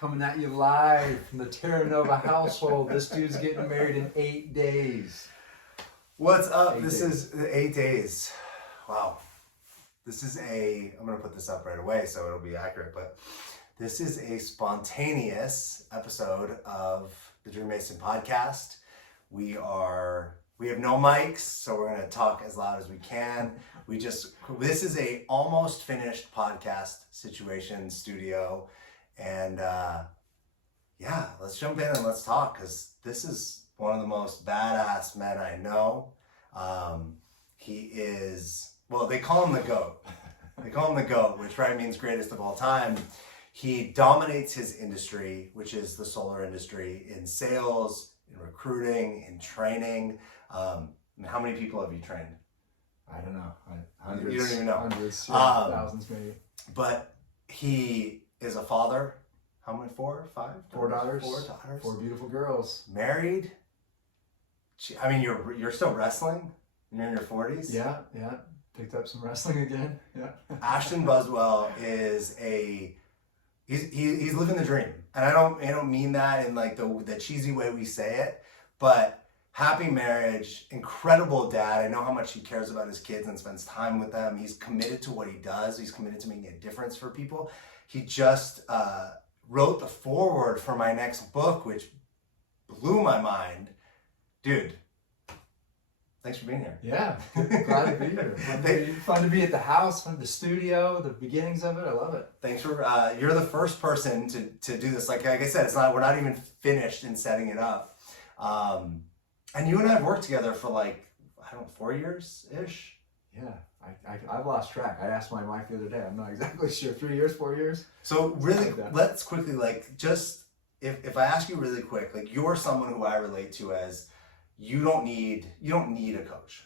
Coming at you live from the Terranova household. This dude's getting married in 8 days. What's up? 8 This days. is 8 days. Wow. This is I'm going to put this up right away so it'll be accurate, but this is a spontaneous episode of the Dream Mason podcast. We have no mics, so we're going to talk as loud as we can. This is a almost finished podcast situation studio. And let's jump in and let's talk, because this is one of the most badass men I know. He is, well, they call him the GOAT. They call him the GOAT, which right means greatest of all time. He dominates his industry, which is the solar industry, in sales, in recruiting, in training. How many people have you trained? I don't know. Hundreds. You don't even know. Hundreds, thousands maybe. But he is a father. How many? 4, 5? 4 daughters. 4 daughters. 4 beautiful girls. Married. I mean, you're still wrestling. You're in your 40s. Yeah. Picked up some wrestling again. Yeah. Ashton Buswell is he's living the dream, and I don't mean that in like the cheesy way we say it, but happy marriage, incredible dad. I know how much he cares about his kids and spends time with them. He's committed to what he does. He's committed to making a difference for people. He just wrote the foreword for my next book, which blew my mind. Dude, thanks for being here. Yeah, glad to be here. Fun to be at the house, fun to the studio, the beginnings of it. I love it. Thanks for, you're the first person to do this. Like I said, we're not even finished in setting it up. And you and I have worked together for 4 years-ish. Yeah, I've lost track. I asked my wife the other day. I'm not exactly sure. 3 years, 4 years? So really, let's quickly, if I ask you really quick, you're someone who I relate to as, you don't need a coach.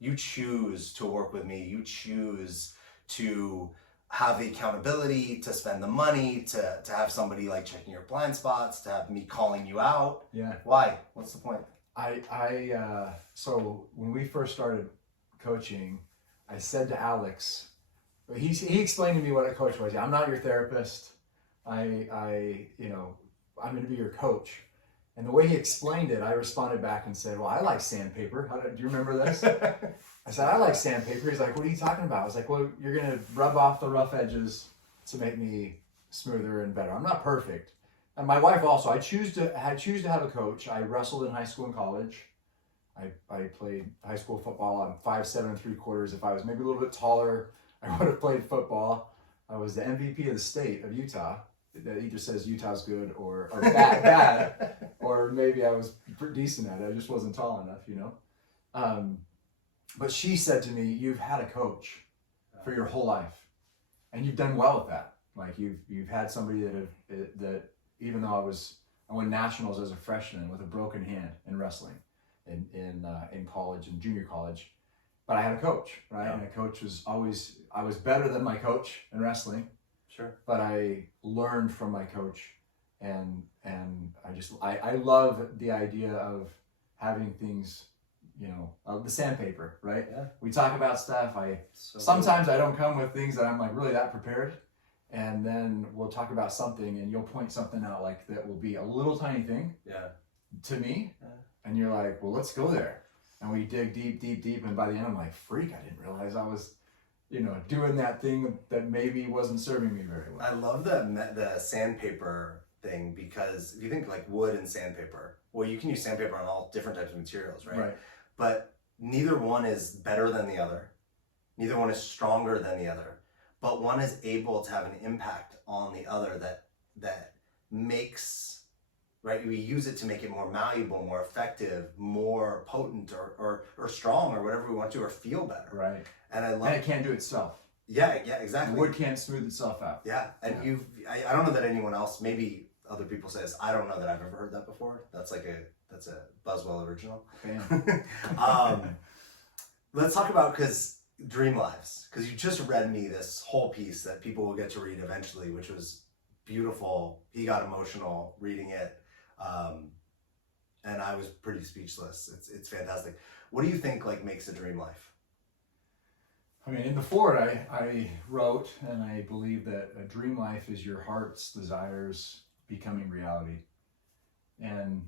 You choose to work with me. You choose to have the accountability, to spend the money, to have somebody checking your blind spots, to have me calling you out. Yeah. Why? What's the point? So when we first started coaching, I said to Alex, he explained to me what a coach was. I'm not your therapist. I'm going to be your coach. And the way he explained it, I responded back and said, well, I like sandpaper. Do you remember this? I said, I like sandpaper. He's like, what are you talking about? I was like, well, you're going to rub off the rough edges to make me smoother and better. I'm not perfect. And my wife also, I choose to have a coach. I wrestled in high school and college. I played high school football. I'm 5'7" and 3/4. If I was maybe a little bit taller, I would have played football. I was the MVP of the state of Utah. That either says Utah's good or bad, or maybe I was pretty decent at it. I just wasn't tall enough, But she said to me, "You've had a coach for your whole life, and you've done well with that. You've had somebody that even though I won nationals as a freshman with a broken hand in wrestling, in college and junior college, but I had a coach, right? Yeah. And a coach I was better than my coach in wrestling." Sure. But I learned from my coach, and I love the idea of having things, the sandpaper, right? Yeah. We talk about stuff. Sometimes I don't come with things that I'm really that prepared, and then we'll talk about something, and you'll point something out that will be a little tiny thing. Yeah. To me, yeah. And you're like, well, let's go there, and we dig deep, and by the end I'm like, freak! I didn't realize I was doing that thing that maybe wasn't serving me very well. I love the sandpaper thing, because if you think wood and sandpaper, well, you can use sandpaper on all different types of materials, right? Right. But neither one is better than the other. Neither one is stronger than the other. But one is able to have an impact on the other that makes, right? We use it to make it more malleable, more effective, more potent, or strong, or whatever we want to, or feel better. Right. And I love. And it can't do itself. Yeah, exactly. Wood can't smooth itself out. Yeah, and I don't know that anyone else, maybe other people say this, I don't know that I've ever heard that before. That's a Buswell original. Let's talk about, Dream Lives, because you just read me this whole piece that people will get to read eventually, which was beautiful. He got emotional reading it, and I was pretty speechless. It's fantastic. What do you think makes a dream life? I mean, in the forward, I wrote, and I believe that a dream life is your heart's desires becoming reality. And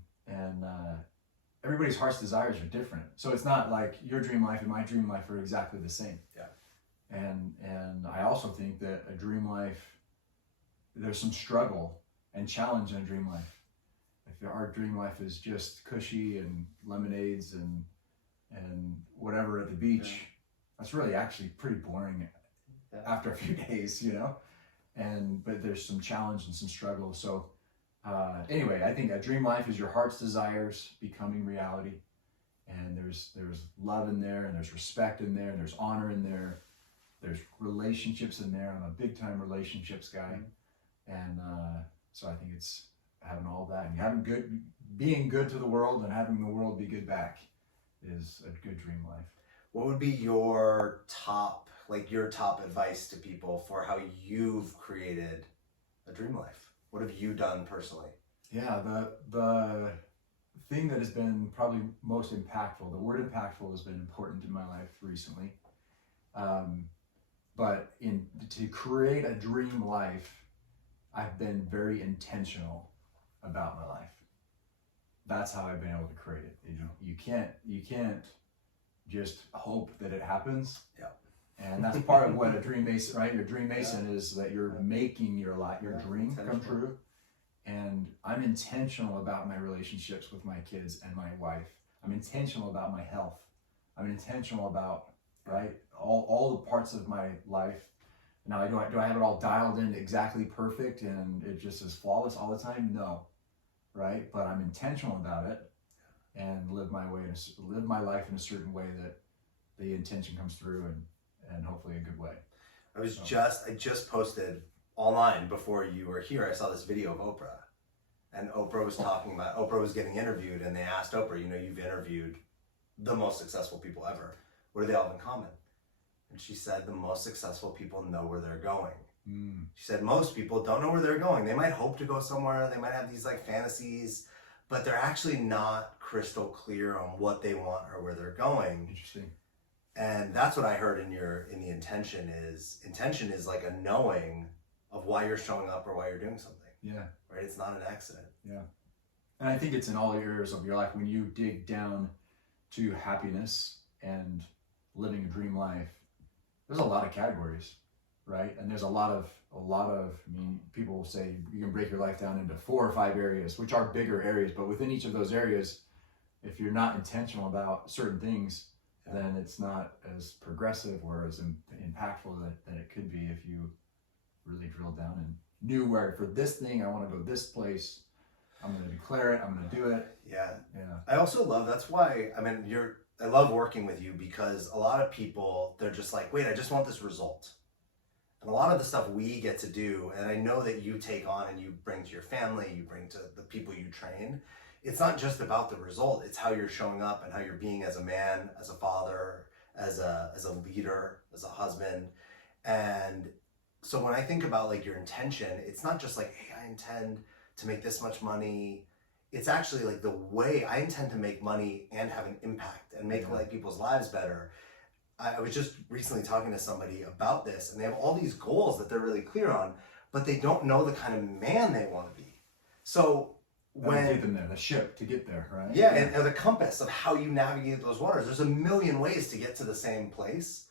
everybody's heart's desires are different. So it's not like your dream life and my dream life are exactly the same. Yeah. And I also think that a dream life, there's some struggle and challenge in a dream life. If our dream life is just cushy and lemonades and whatever at the beach, that's really actually pretty boring after a few days, you know? But there's some challenge and some struggle. So anyway, I think a dream life is your heart's desires becoming reality. And there's love in there, and there's respect in there, and there's honor in there. There's relationships in there. I'm a big time relationships guy. And so I think it's having all that, and being good to the world and having the world be good back is a good dream life. What would be your top advice to people for how you've created a dream life? What have you done personally? Yeah, the thing that has been probably most impactful, the word impactful has been important in my life recently. But to create a dream life, I've been very intentional about my life. That's how I've been able to create it. You can't just hope that it happens. Yeah. And that's part of what a dream mason, right? Your dream mason is that you're making your dream come true. And I'm intentional about my relationships with my kids and my wife. I'm intentional about my health. I'm intentional about, right, all the parts of my life. Now, do I have it all dialed in exactly perfect and it just is flawless all the time? No, right? But I'm intentional about it and live my life in a certain way that the intention comes through and hopefully a good way. I just posted online before you were here. I saw this video of Oprah, and Oprah was getting interviewed, and they asked Oprah, you've interviewed the most successful people ever. What do they all have in common? And she said, the most successful people know where they're going. She said, most people don't know where they're going. They might hope to go somewhere. They might have these fantasies, but they're actually not crystal clear on what they want or where they're going. Interesting. And that's what I heard in the intention is like a knowing of why you're showing up or why you're doing something. Yeah. Right? It's not an accident. Yeah. And I think it's in all areas of your life. When you dig down to happiness and living a dream life, there's a lot of categories, right? And there's a lot of, people will say you can break your life down into 4 or 5 areas, which are bigger areas, but within each of those areas, if you're not intentional about certain things, then it's not as progressive or as impactful than it could be if you really drill down and knew where, for this thing, I want to go this place, I'm going to declare it, I'm going to do it. Yeah. I also love, that's why, I love working with you, because a lot of people, they're just like, wait, I just want this result. And a lot of the stuff we get to do, and I know that you take on and you bring to your family, you bring to the people you train, it's not just about the result, it's how you're showing up and how you're being as a man, as a father, as a leader, as a husband. And so when I think about your intention, it's not just hey, I intend to make this much money. It's actually the way I intend to make money and have an impact and make people's lives better. I was just recently talking to somebody about this, and they have all these goals that they're really clear on, but they don't know the kind of man they want to be. So when get them there, the ship to get there, right? Yeah, and the compass of how you navigate those waters. There's a million ways to get to the same place.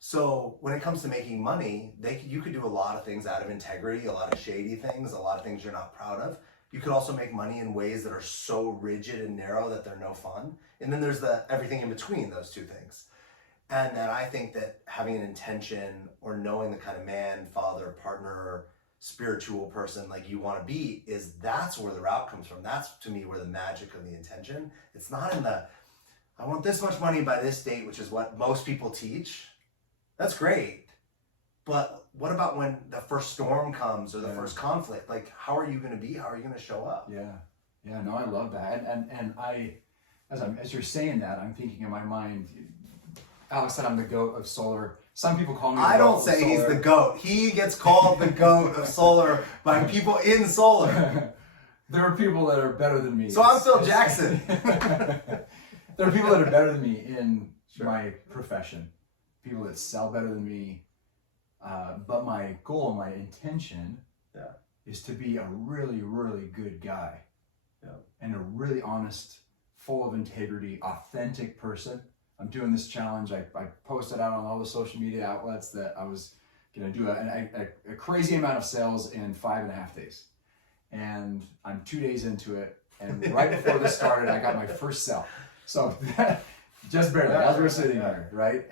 So when it comes to making money, you could do a lot of things out of integrity, a lot of shady things, a lot of things you're not proud of. You could also make money in ways that are so rigid and narrow that they're no fun. And then there's everything in between those two things. And then I think that having an intention or knowing the kind of man, father, partner, spiritual person you want to be, that's where the route comes from. That's, to me, where the magic of the intention. It's not in I want this much money by this date, which is what most people teach. That's great. But what about when the first storm comes or the first conflict? How are you going to be? How are you going to show up? Yeah, no, I love that. And I, as you're saying that, I'm thinking in my mind, Alex said I'm the goat of solar. Some people call me the I goat don't of say solar. he's the goat. He gets called the goat of solar by people in solar. There are people that are better than me. So I'm Phil Jackson. There are people that are better than me in my profession. people that sell better than me. But my goal, my intention is to be a really, really good guy and a really honest, full of integrity, authentic person. I'm doing this challenge. I posted out on all the social media outlets that I was going to do a crazy amount of sales in 5.5 days. And I'm 2 days into it. And right before this started, I got my first sale. So just barely, as we're sitting here, right?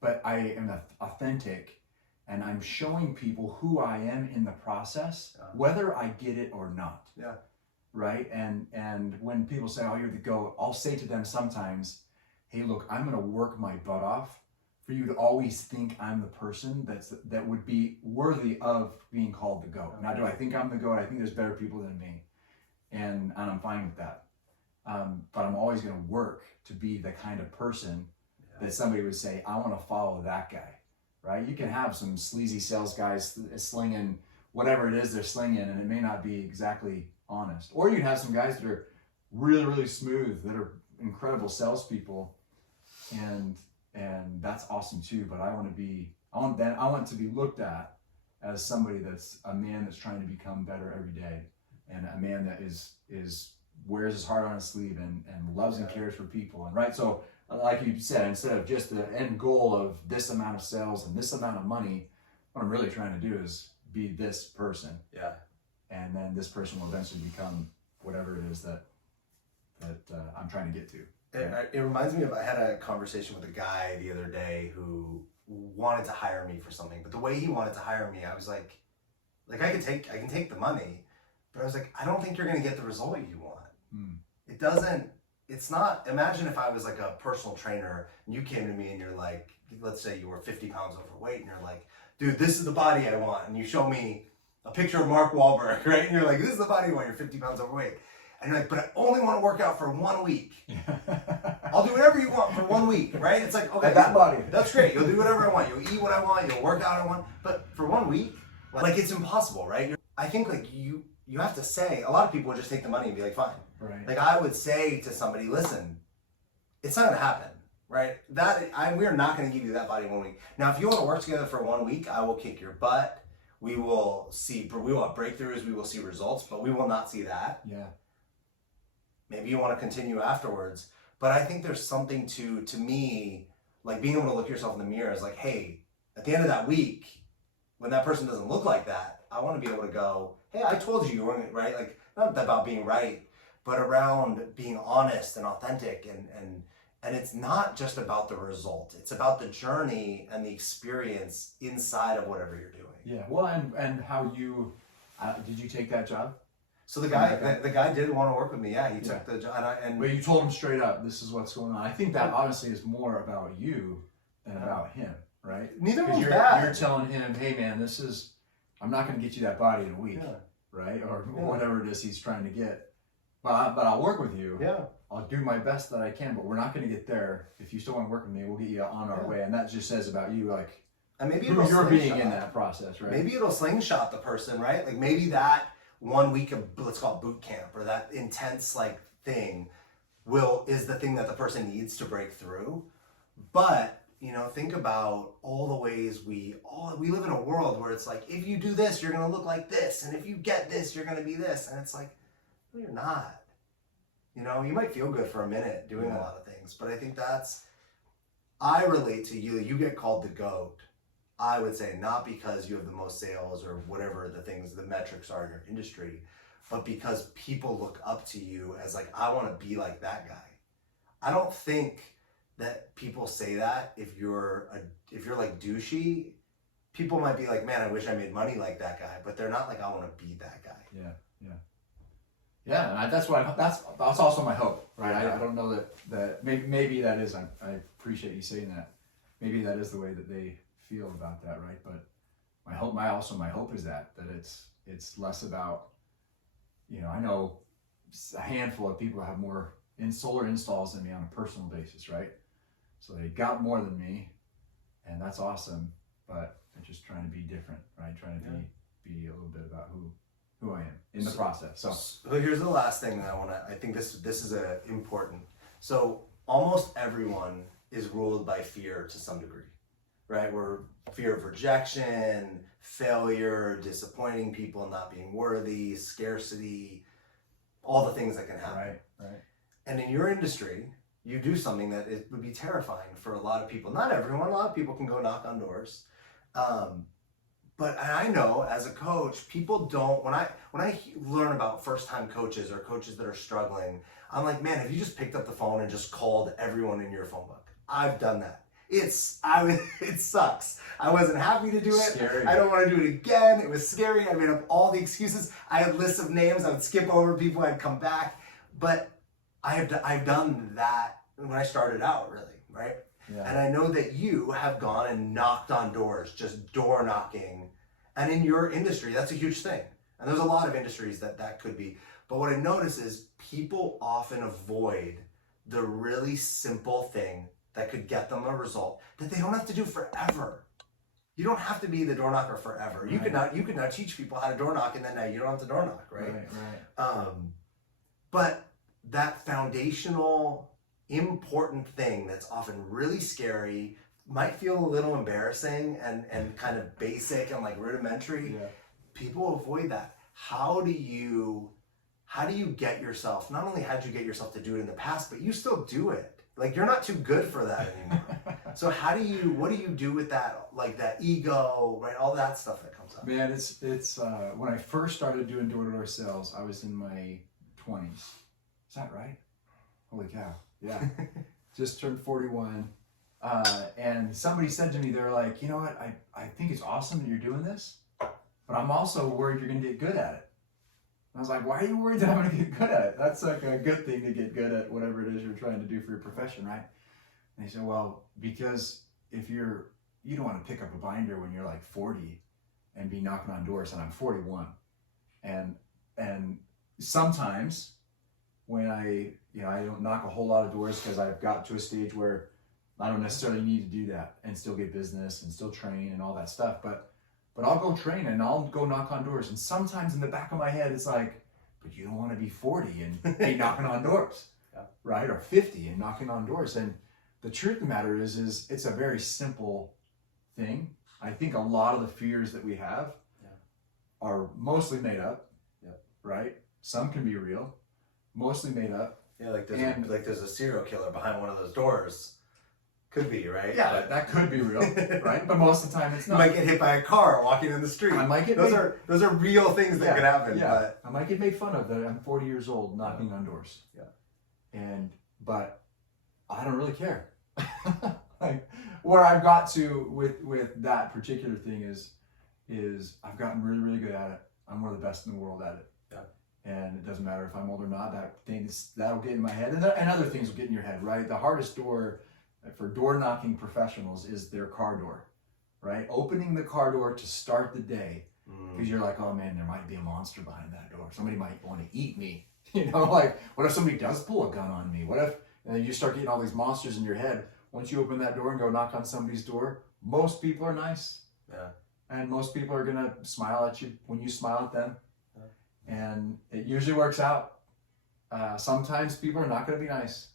But I am authentic, and I'm showing people who I am in the process, whether I get it or not. Yeah. Right? And when people say, oh, you're the GOAT, I'll say to them sometimes, hey, look, I'm going to work my butt off for you to always think I'm the person that would be worthy of being called the GOAT. Now, do I think I'm the GOAT? I think there's better people than me, and I'm fine with that. But I'm always going to work to be the kind of person that somebody would say, I want to follow that guy, right? You can have some sleazy sales guys slinging whatever it is they're slinging, and it may not be exactly honest. Or you can have some guys that are really, really smooth, that are incredible salespeople, and that's awesome too. But I want to be looked at as somebody that's a man that's trying to become better every day, and a man that is wears his heart on his sleeve and loves and cares for people. And right, so like you said, instead of just the end goal of this amount of sales and this amount of money, what I'm really trying to do is be this person. Yeah. And then this person will eventually become whatever it is that I'm trying to get to. It reminds me of, I had a conversation with a guy the other day who wanted to hire me for something, but the way he wanted to hire me, I was like I can take the money, but I was like, I don't think you're going to get the result you want. It's not, imagine if I was like a personal trainer and you came to me and you're like, let's say you were 50 pounds overweight and you're like, dude, this is the body I want. And you show me a picture of Mark Wahlberg, right? And you're like, this is the body you want, you're 50 pounds overweight. And you're like, but I only want to work out for 1 week. I'll do whatever you want for 1 week, right? It's like, okay, that body. That's great. You'll do whatever I want. You'll eat what I want. You'll work out I want. But for 1 week, like it's impossible, right? I think like you have to say, a lot of people would just take the money and be like, fine. Right. Like I would say to somebody, listen, it's not going to happen, right? We are not going to give you that body 1 week. Now, if you want to work together for 1 week, I will kick your butt. We will have breakthroughs. We will see results, but we will not see that. Yeah. Maybe you want to continue afterwards. But I think there's something to me, like being able to look yourself in the mirror is like, hey, at the end of that week, when that person doesn't look like that, I want to be able to go, hey, I told you weren't right. Like, not about being right, but around being honest and authentic. And it's not just about the result. It's about the journey and the experience inside of whatever you're doing. Yeah. Well, and how you, did you take that job? So the guy did want to work with me. Yeah, he took the job. But you told him straight up, this is what's going on. I think that honestly is more about you than about him, right? Neither one's bad. You're telling him, hey man, I'm not going to get you that body in a week, right? Or whatever it is he's trying to get. But I'll work with you. Yeah. I'll do my best that I can, but we're not going to get there. If you still want to work with me, we'll get you on our way. And that just says about you, like, and maybe who you're being in that process, right? Maybe it'll slingshot the person, right? Like maybe that 1 week of, let's call it boot camp, or that intense like thing is the thing that the person needs to break through. But think about all the ways we live in a world where it's like, if you do this, you're going to look like this. And if you get this, you're going to be this. And it's like, no, you're not. You might feel good for a minute doing a lot of things, but I think I relate to you. You get called the GOAT. I would say not because you have the most sales or whatever the metrics are in your industry, but because people look up to you as like, I want to be like that guy. I don't think that people say that if you're like douchey. People might be like, man, I wish I made money like that guy, but they're not like, I want to be that guy. Yeah, and that's also my hope, right? I don't know that maybe that is. I appreciate you saying that. Maybe that is the way that they feel about that, right? But my hope is that it's less about, I know a handful of people have more solar installs than me on a personal basis, right? So they got more than me, and that's awesome. But they're just trying to be different, right? Trying to be a little bit about who I am in the process. So here's the last thing that I think this is important. So almost everyone is ruled by fear to some degree, right? We're fear of rejection, failure, disappointing people, not being worthy, scarcity, all the things that can happen. Right. And in your industry, you do something that it would be terrifying for a lot of people. Not everyone, a lot of people can go knock on doors. But I know as a coach, people don't, when I learn about first-time coaches or coaches that are struggling, I'm like, man, have you just picked up the phone and just called everyone in your phone book? I've done that. It sucks. I wasn't happy to do it. Scary. I don't want to do it again. It was scary. I made up all the excuses. I had lists of names. I would skip over people. I'd come back. But I've done that when I started out, really, right? Yeah. And I know that you have gone and knocked on doors, just door knocking. And in your industry, that's a huge thing. And there's a lot of industries that could be. But what I notice is people often avoid the really simple thing that could get them a result that they don't have to do forever. You don't have to be the door knocker forever. You could not teach people how to door knock and then now you don't have to door knock, right? Right. But that foundational, important thing that's often really scary, might feel a little embarrassing and kind of basic and like rudimentary. Yeah. People avoid that. How do you get yourself, not only had you get yourself to do it in the past, but you still do it. Like you're not too good for that anymore. So what do you do with that, like that ego, right? All that stuff that comes up. Man, it's when I first started doing door-to-door sales, I was in my 20s. Is that right? Holy cow. Yeah. Just turned 41. And somebody said to me, they're like, you know what? I think it's awesome that you're doing this, but I'm also worried you're going to get good at it. I was like, why are you worried that I'm going to get good at it? That's like a good thing to get good at whatever it is you're trying to do for your profession, right? And he said, well, because if you don't want to pick up a binder when you're like 40 and be knocking on doors, and I'm 41. And sometimes when I don't knock a whole lot of doors because I've got to a stage where I don't necessarily need to do that and still get business and still train and all that stuff. But I'll go train and I'll go knock on doors. And sometimes in the back of my head, it's like, but you don't want to be 40 and be knocking on doors, right? Or 50 and knocking on doors. And the truth of the matter is it's a very simple thing. I think a lot of the fears that we have are mostly made up, right? Some can be real, mostly made up. Yeah, like there's a serial killer behind one of those doors. Could be, right? Yeah, but that could be real, right? But most of the time it's not. You might get hit by a car walking in the street. I might get those are real things that could happen. Yeah, but I might get made fun of that I'm 40 years old knocking on doors. Yeah. But I don't really care. Like where I've got to with that particular thing is I've gotten really, really good at it. I'm one of the best in the world at it. Yeah. And it doesn't matter if I'm old or not. That'll get in my head, and other things will get in your head, right? The hardest door for door knocking professionals is their car door, right? Opening the car door to start the day, because you're like, oh man, there might be a monster behind that door. Somebody might want to eat me. Like what if somebody does pull a gun on me? What if, and then you start getting all these monsters in your head. Once you open that door and go knock on somebody's door, most people are nice. Yeah. And most people are gonna smile at you when you smile at them. Yeah. And it usually works out. Sometimes people are not gonna be nice.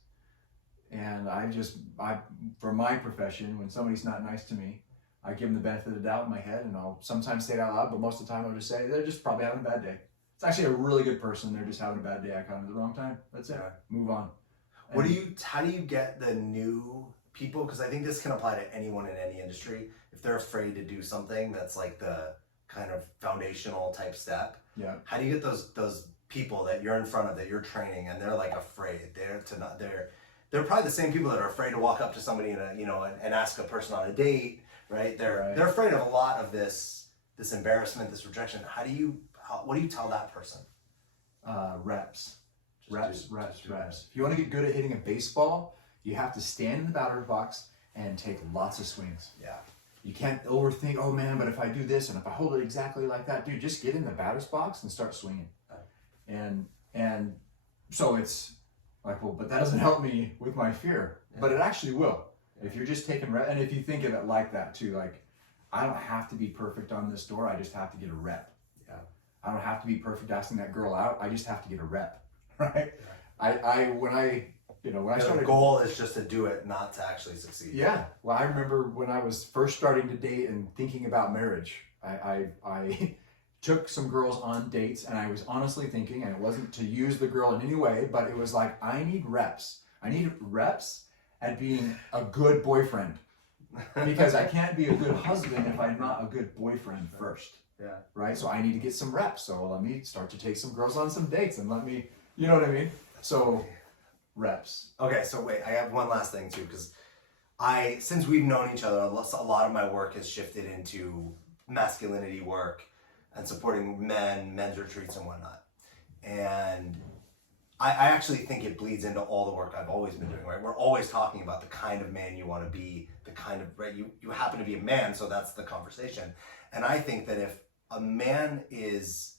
And for my profession, when somebody's not nice to me, I give them the benefit of the doubt in my head, and I'll sometimes say it out loud, but most of the time I'll just say, they're just probably having a bad day. It's actually a really good person, they're just having a bad day, I caught them at the wrong time. That's it, move on. How do you get the new people, because I think this can apply to anyone in any industry, if they're afraid to do something that's like the kind of foundational type step, how do you get those people that you're in front of, that you're training, and they're like afraid, they're probably the same people that are afraid to walk up to somebody and ask a person on a date, right? They're afraid of a lot of this embarrassment, this rejection. What do you tell that person? Reps. Reps. If you want to get good at hitting a baseball, you have to stand in the batter's box and take lots of swings. Yeah. You can't overthink, oh man, but if I do this and if I hold it exactly like that, dude, just get in the batter's box and start swinging. And so it's like, well, but that doesn't help me with my fear, but it actually will. If you're just taking and if you think of it like that too, like I don't have to be perfect on this door, I just have to get a rep. Yeah. I don't have to be perfect asking that girl out, I just have to get a rep, right? When I when I The started. goal is just to do it, not to actually succeed. Yeah. Well, I remember when I was first starting to date and thinking about marriage, I took some girls on dates, and I was honestly thinking, and it wasn't to use the girl in any way, but it was like, I need reps. I need reps at being a good boyfriend, because I can't be a good husband if I'm not a good boyfriend first. Yeah. Right? So I need to get some reps. So let me start to take some girls on some dates, and let me, you know what I mean? So reps. Okay, so wait, I have one last thing too, because since we've known each other, a lot of my work has shifted into masculinity work and supporting men's retreats and whatnot. And I actually think it bleeds into all the work I've always been doing, right? We're always talking about the kind of man you want to be, the kind of, right? You happen to be a man, so that's the conversation. And I think that if a man is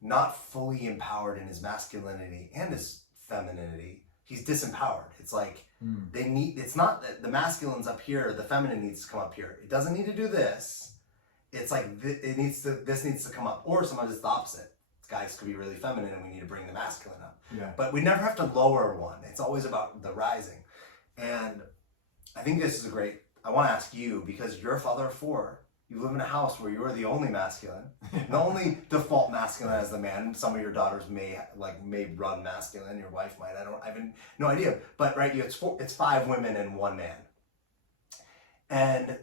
not fully empowered in his masculinity and his femininity, he's disempowered. It's like it's not that the masculine's up here, the feminine needs to come up here. It doesn't need to do this. It's like this needs to come up. Or sometimes it's the opposite. Guys could be really feminine and we need to bring the masculine up. Yeah. But we never have to lower one. It's always about the rising. And I think this is I want to ask you, because you're a father of 4, you live in a house where you're the only masculine, the only default masculine as the man. Some of your daughters may run masculine, your wife might, I have no idea. But right, it's 5 women and 1 man. And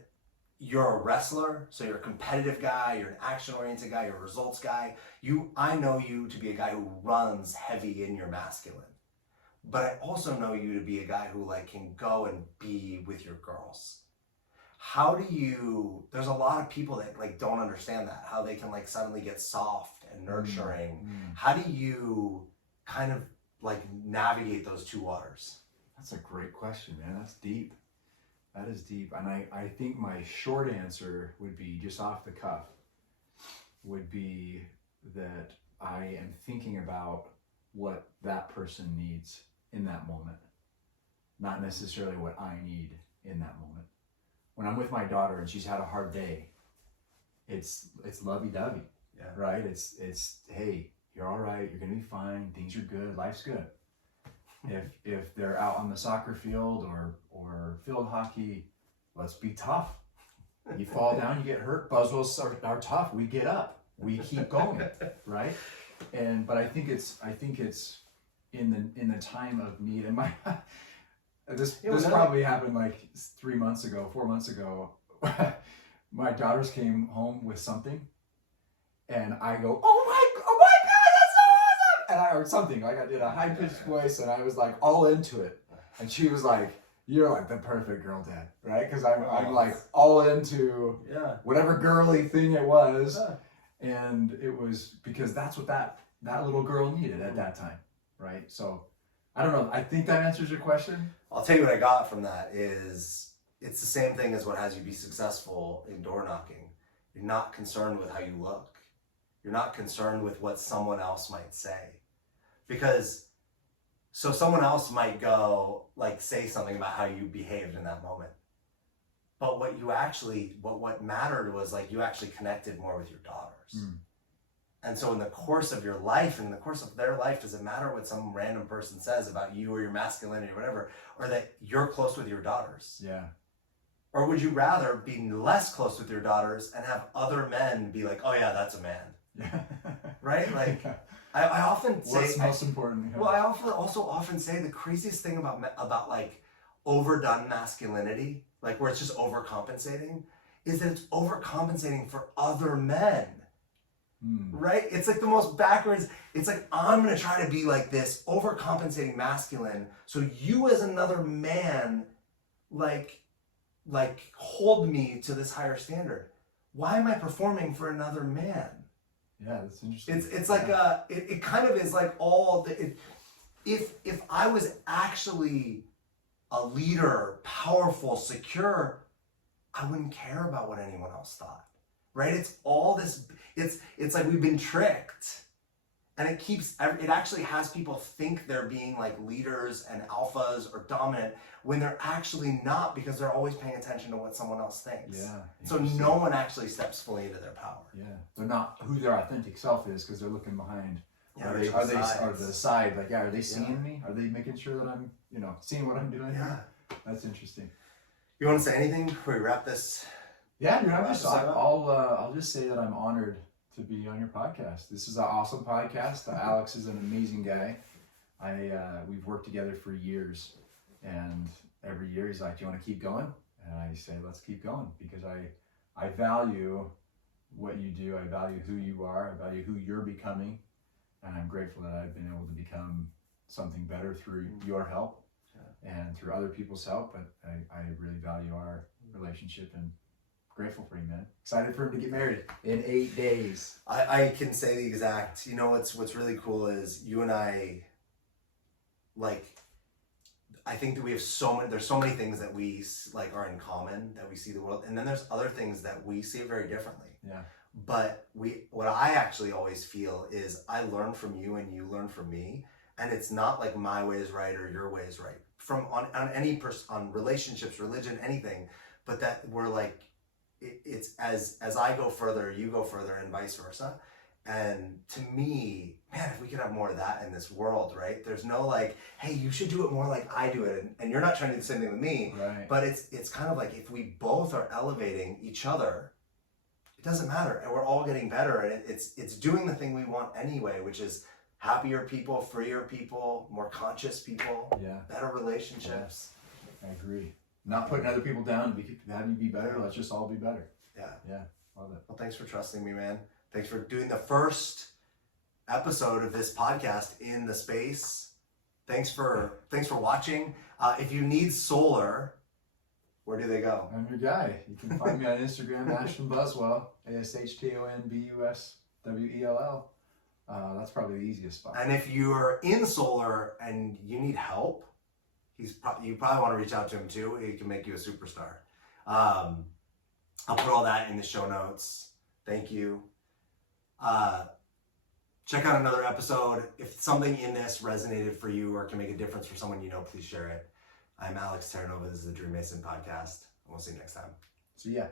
you're a wrestler, so you're a competitive guy, you're an action-oriented guy, you're a results guy. I know you to be a guy who runs heavy in your masculine. But I also know you to be a guy who can go and be with your girls. How do you, there's a lot of people that don't understand that, how they can suddenly get soft and nurturing. How do you kind of navigate those 2 waters? That's a great question, man. That's deep. That is deep. And I think my short answer would be, just off the cuff, would be that I am thinking about what that person needs in that moment, not necessarily what I need in that moment. When I'm with my daughter and she's had a hard day, it's lovey-dovey, right? It's hey, you're all right, you're gonna be fine, things are good, life's good. If they're out on the soccer field or field hockey, let's be tough. You fall down, you get hurt. Buswells are tough. We get up, we keep going, right? But I think it's in the time of need. And this probably happened 4 months ago. My daughters came home with something, and I go, oh my God, that's so awesome! And I heard something, I did a high-pitched voice, and I was all into it. And she was like, you're the perfect girl dad, right? Because I'm all into whatever girly thing it was. And it was because that's what that little girl needed at that time, right? So I don't know. I think that answers your question. I'll tell you what I got from that is it's the same thing as what has you be successful in door knocking. You're not concerned with how you look. You're not concerned with what someone else might say. Because so someone else might go say something about how you behaved in that moment. But what mattered was you actually connected more with your daughters. And so in the course of your life and in the course of their life, does it matter what some random person says about you or your masculinity or whatever, or that you're close with your daughters? Yeah. Or would you rather be less close with your daughters and have other men be oh yeah, that's a man? Yeah. Right? I often say... What's most important? Well, I also often say the craziest thing about overdone masculinity, where it's just overcompensating, is that it's overcompensating for other men. Right? It's the most backwards. It's I'm going to try to be this overcompensating masculine, so you as another man hold me to this higher standard. Why am I performing for another man? Yeah, that's interesting. It's it kind of is all the if I was actually a leader, powerful, secure, I wouldn't care about what anyone else thought. Right? It's all this, it's we've been tricked. And it actually has people think they're being leaders and alphas or dominant when they're actually not, because they're always paying attention to what someone else thinks. Yeah. So no one actually steps fully into their power. Yeah. They're not who their authentic self is, because they're looking behind Are they the side, like, are they seeing me? Are they making sure that I'm, seeing what I'm doing? Yeah. That's interesting. You want to say anything before we wrap this? Yeah, dude, I'll just say that I'm honored to be on your podcast. This is an awesome podcast. Alex is an amazing guy. We've worked together for years, and every year he's like, "Do you want to keep going?" And I say, "Let's keep going," because I value what you do. I value who you are. I value who you're becoming, and I'm grateful that I've been able to become something better through your help and through other people's help. But I really value our relationship and grateful for you, man. Excited for him to get married in 8 days. I can say the exact. What's really cool is you and I. Like, I think that we have there's so many things that we like are in common, that we see the world, and then there's other things that we see it very differently. Yeah. But what I actually always feel is I learn from you and you learn from me, and it's not like my way is right or your way is right on relationships, religion, anything, but that we're like, it's as I go further, you go further, and vice versa. And to me, man, if we could have more of that in this world, right? There's no like, hey, you should do it more like I do it, and you're not trying to do the same thing with me. Right. But it's kind of like if we both are elevating each other, it doesn't matter, and we're all getting better, and it's doing the thing we want anyway, which is happier people, freer people, more conscious people, better relationships. Yeah. I agree. Not putting other people down to have you be better. Let's just all be better. Yeah. Love it. Well, thanks for trusting me, man. Thanks for doing the first episode of this podcast in the space. Thanks for watching. If you need solar, where do they go? I'm your guy. You can find me on Instagram, Ashton Buswell, ASHTONBUSWELL. That's probably the easiest spot. And if you're in solar and you need help, you probably want to reach out to him too. He can make you a superstar. I'll put all that in the show notes. Thank you. Check out another episode. If something in this resonated for you or can make a difference for someone you know, please share it. I'm Alex Terranova. This is the Dream Mason podcast. And we'll see you next time. See ya.